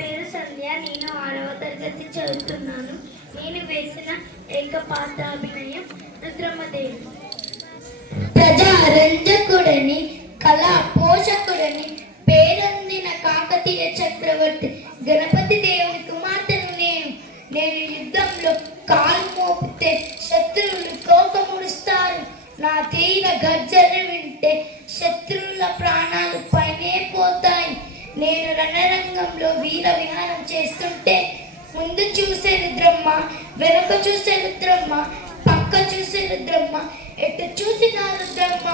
పేరు సంధ్య. నేను 6వ తరగతి చదువుతున్నాను. నేను వేసిన ఏకపాత్రాభినయం రుద్రమదేవి. ప్రజారంజకుడని కళా పోషకుడని పేరొందిన కాకతీయ చక్రవర్తి గణపతి దేవుని కుమార్తెను నేను యుద్ధంలో కాలు మోపితే శత్రువులు తోకముడుస్తారు. నా తీర గర్జన వింటే శత్రువుల ప్రాణాలు పైనే పోతాయి. నేను రణరంగంలో వీర విహారం చేస్తుంటే ముందు చూసే రుద్రమ్మ, వెనుక చూసే రుద్రమ్మ, పక్క చూసే రుద్రమ్మ, ఎటు చూసిన రుద్రమ్మ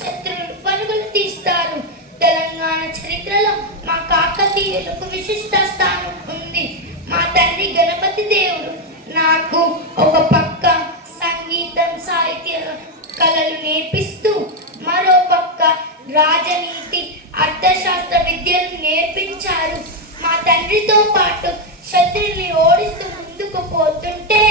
శత్రువులు పరుగులు తీస్తారు. తెలంగాణ చరిత్రలో మా కాకతీయులకు విశిష్ట స్థానం ఉంది. మా తండ్రి గణపతి దేవుడు నాకు ఒక పక్క సంగీతం, సాహిత్య కళలు నేర్పిస్తూ మరో పక్క రాజనీతి, అర్థశాస్త్ర విద్యను నేర్పించారు. మా తండ్రితో పాటు శత్రువుని ఓడిస్తూ ముందుకు పోతుంటే